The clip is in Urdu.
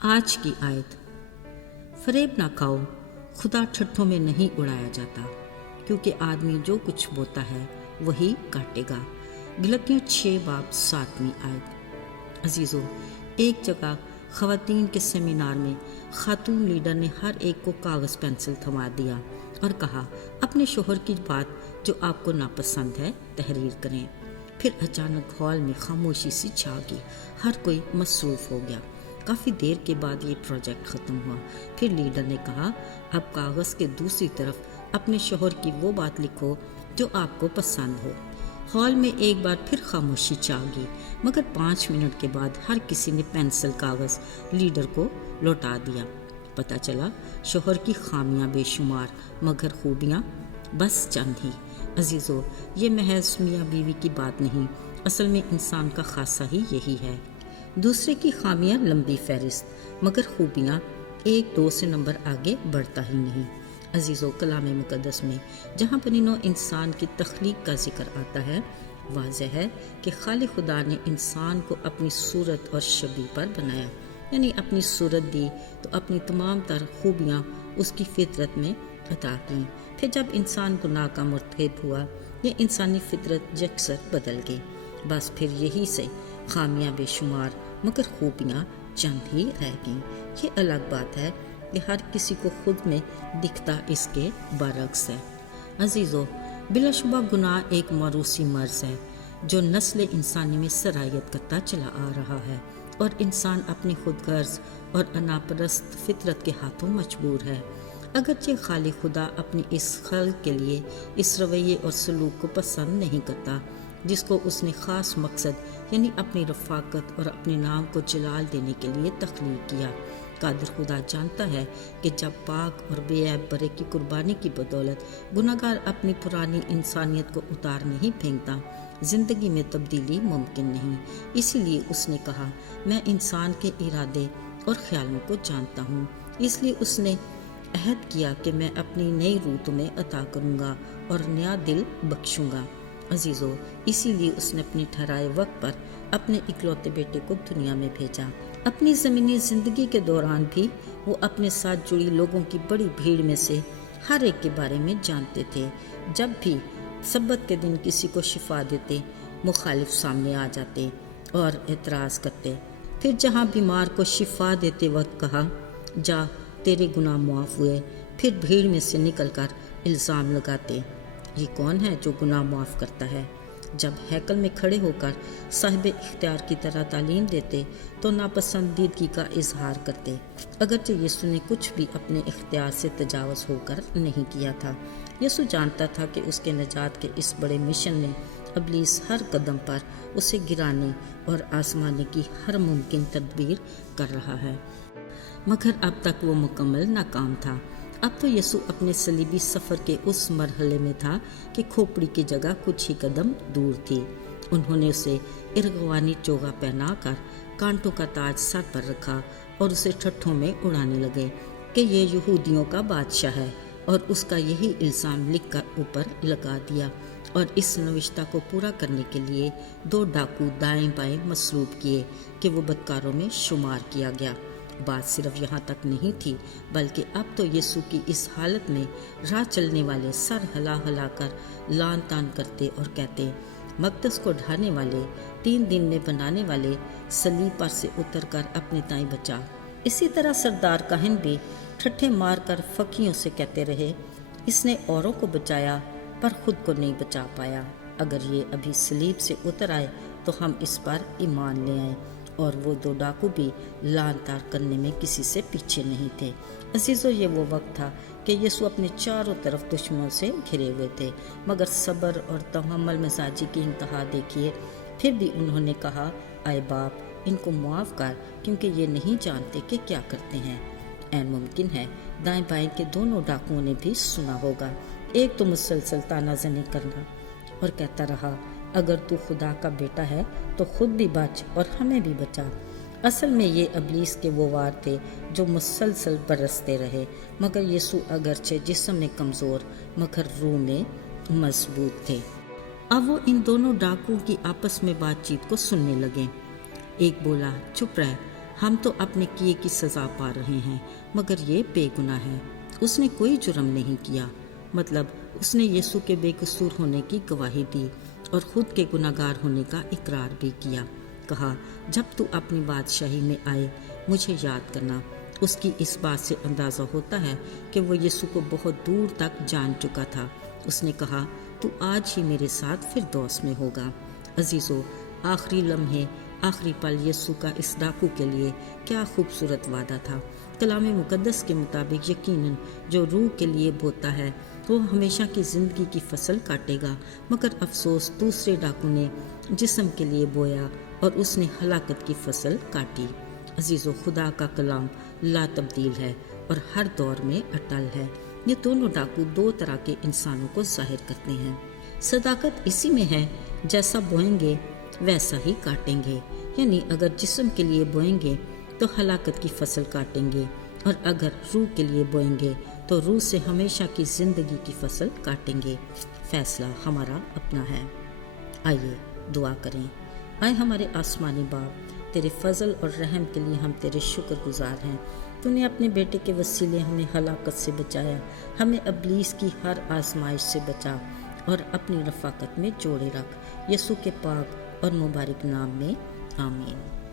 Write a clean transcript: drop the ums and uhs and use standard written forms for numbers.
آج کی آیت: فریب نہ کھاؤ، خدا ٹھٹھوں میں نہیں اڑایا جاتا، کیونکہ آدمی جو کچھ بوتا ہے وہی کاٹے گا۔ غلطیوں 6:7 آیت۔ عزیزو، ایک جگہ خواتین کے سیمینار میں خاتون لیڈر نے ہر ایک کو کاغذ پینسل تھما دیا اور کہا اپنے شوہر کی بات جو آپ کو ناپسند ہے تحریر کریں۔ پھر اچانک ہال میں خاموشی سی چھا گئی، ہر کوئی مصروف ہو گیا۔ کافی دیر کے بعد یہ پروجیکٹ ختم ہوا۔ پھر لیڈر نے کہا اب کاغذ کے دوسری طرف اپنے شوہر کی وہ بات لکھو جو آپ کو پسند ہو۔ ہال میں ایک بار پھر خاموشی چھا گئی، مگر 5 منٹ کے بعد ہر کسی نے پینسل کاغذ لیڈر کو لوٹا دیا۔ پتہ چلا شوہر کی خامیاں بے شمار مگر خوبیاں بس چند ہی۔ عزیزو، یہ محض میاں بیوی کی بات نہیں، اصل میں انسان کا خاصہ ہی یہی ہے۔ دوسرے کی خامیاں لمبی فہرست مگر خوبیاں 1-2 سے نمبر آگے بڑھتا ہی نہیں۔ عزیزو، کلام مقدس میں جہاں پر انسان کی تخلیق کا ذکر آتا ہے، واضح ہے کہ خالق خدا نے انسان کو اپنی صورت اور شبیہ پر بنایا، یعنی اپنی صورت دی تو اپنی تمام تر خوبیاں اس کی فطرت میں عطا کی۔ پھر جب انسان گناہ کا مرتکب ہوا، یہ انسانی فطرت یکسر بدل گئی۔ بس پھر یہی سے خامیاں بے شمار مگر خوبیاں چند ہی رہ گئیں۔ یہ الگ بات ہے کہ ہر کسی کو خود میں دکھتا اس کے برعکس ہے۔ عزیزو، بلا شبہ گناہ ایک موروثی مرض ہے جو نسل انسانی میں سرایت کرتا چلا آ رہا ہے، اور انسان اپنی خود غرض اور انا پرست فطرت کے ہاتھوں مجبور ہے۔ اگرچہ خالق خدا اپنی اس خلق کے لیے اس رویے اور سلوک کو پسند نہیں کرتا جس کو اس نے خاص مقصد یعنی اپنی رفاقت اور اپنے نام کو جلال دینے کے لیے تخلیق کیا۔ قادر خدا جانتا ہے کہ جب پاک اور بے عیب برے کی قربانی کی بدولت گناہگار اپنی پرانی انسانیت کو اتار نہیں پھینکتا، زندگی میں تبدیلی ممکن نہیں۔ اسی لیے اس نے کہا میں انسان کے ارادے اور خیالوں کو جانتا ہوں، اس لیے اس نے عہد کیا کہ میں اپنی نئی روح تمہیں عطا کروں گا اور نیا دل بخشوں گا۔ عزیزو، اسی لیے اس نے اپنے ٹھہرائے وقت پر اپنے اکلوتے بیٹے کو دنیا میں بھیجا۔ اپنی زمینی زندگی کے دوران بھی وہ اپنے ساتھ جڑی لوگوں کی بڑی بھیڑ میں سے ہر ایک کے بارے میں جانتے تھے۔ جب بھی سبت کے دن کسی کو شفا دیتے، مخالف سامنے آ جاتے اور اعتراض کرتے۔ پھر جہاں بیمار کو شفا دیتے وقت کہا جا تیرے گناہ معاف ہوئے، پھر بھیڑ میں سے نکل کر الزام لگاتے یہ کون ہے جو گناہ معاف کرتا ہے؟ جب ہیکل میں کھڑے ہو کر صاحب اختیار کی طرح تعلیم دیتے تو ناپسندیدگی کا اظہار کرتے، اگرچہ یسوع نے کچھ بھی اپنے اختیار سے تجاوز ہو کر نہیں کیا تھا۔ یسوع جانتا تھا کہ اس کے نجات کے اس بڑے مشن میں ابلیس ہر قدم پر اسے گرانے اور آزمانے کی ہر ممکن تدبیر کر رہا ہے، مگر اب تک وہ مکمل ناکام تھا۔ اب تو یسوع اپنے صلیبی سفر کے اس مرحلے میں تھا کہ کھوپڑی کی جگہ کچھ ہی قدم دور تھی۔ انہوں نے اسے ارغوانی چوغا پہنا کر کانٹوں کا تاج سر پر رکھا اور اسے ٹھٹھوں میں اڑانے لگے کہ یہ یہودیوں کا بادشاہ ہے، اور اس کا یہی الزام لکھ کر اوپر لگا دیا، اور اس نوشتہ کو پورا کرنے کے لیے 2 ڈاکو دائیں بائیں مسلوب کیے کہ وہ بدکاروں میں شمار کیا گیا۔ بات صرف یہاں تک نہیں تھی، بلکہ اب تو یسوع کی اس حالت میں راہ چلنے والے سر ہلا ہلا کر لان تان کرتے اور کہتے مقدس کو ڈھانے والے، 3 دن میں بنانے والے، صلیب پر سے اتر کر اپنے تائیں بچا۔ اسی طرح سردار کاہن بھی ٹھٹھے مار کر فقیوں سے کہتے رہے اس نے اوروں کو بچایا پر خود کو نہیں بچا پایا۔ اگر یہ ابھی صلیب سے اتر آئے تو ہم اس پر ایمان لے آئیں۔ اور وہ 2 ڈاکو بھی لان تار کرنے میں کسی سے پیچھے نہیں تھے۔ عزیزو، یہ وہ وقت تھا کہ یسوع اپنے چاروں طرف دشمنوں سے گھرے ہوئے تھے، مگر صبر اور تحمل مزاجی کی انتہا دیکھیے۔ پھر بھی انہوں نے کہا اے باپ ان کو معاف کر، کیونکہ یہ نہیں جانتے کہ کیا کرتے ہیں۔ عین ممکن ہے دائیں بائیں کے دونوں ڈاکوؤں نے بھی سنا ہوگا۔ ایک تو مسلسل تانا زنی کرنا اور کہتا رہا اگر تو خدا کا بیٹا ہے تو خود بھی بچ اور ہمیں بھی بچا۔ اصل میں یہ ابلیس کے وہ وار تھے جو مسلسل برستے رہے، مگر یسوع اگرچہ جسم میں کمزور مگر روح میں مضبوط تھے۔ اب وہ ان دونوں ڈاکوؤں کی آپس میں بات چیت کو سننے لگے۔ ایک بولا چپ رہ، ہم تو اپنے کیے کی سزا پا رہے ہیں، مگر یہ بے گناہ ہے، اس نے کوئی جرم نہیں کیا۔ مطلب اس نے یسوع کے بے قصور ہونے کی گواہی دی اور خود کے گناہ گار ہونے کا اقرار بھی کیا۔ کہا، جب تو اپنی بادشاہی میں آئے مجھے یاد کرنا۔ اس کی اس بات سے اندازہ ہوتا ہے کہ وہ یسوع کو بہت دور تک جان چکا تھا۔ اس نے کہا، تو آج ہی میرے ساتھ فردوس میں ہوگا۔ عزیزو، آخری لمحے، آخری پل یسوع کا اس ڈاکو کے لیے کیا خوبصورت وعدہ تھا۔ کلام مقدس کے مطابق یقیناً جو روح کے لیے بوتا ہے وہ ہمیشہ کی زندگی کی فصل کاٹے گا، مگر افسوس دوسرے ڈاکو نے جسم کے لیے بویا اور اس نے ہلاکت کی فصل کاٹی۔ عزیزو، خدا کا کلام لا تبدیل ہے اور ہر دور میں اٹل ہے۔ یہ دونوں ڈاکو دو طرح کے انسانوں کو ظاہر کرتے ہیں۔ صداقت اسی میں ہے، جیسا بوئیں گے ویسا ہی کاٹیں گے، یعنی اگر جسم کے لیے بوئیں گے تو ہلاکت کی فصل کاٹیں گے، اور اگر روح کے لیے بوئیں گے تو روح سے ہمیشہ کی زندگی کی فصل کاٹیں گے۔ فیصلہ ہمارا اپنا ہے۔ آئیے دعا کریں۔ اے ہمارے آسمانی باپ، تیرے فضل اور رحم کے لیے ہم تیرے شکر گزار ہیں۔ تو نے اپنے بیٹے کے وسیلے ہمیں ہلاکت سے بچایا، ہمیں ابلیس کی ہر آزمائش سے بچا اور اپنی رفاقت میں جوڑے رکھ۔ یسوع کے پاک اور مبارک نام میں آمین۔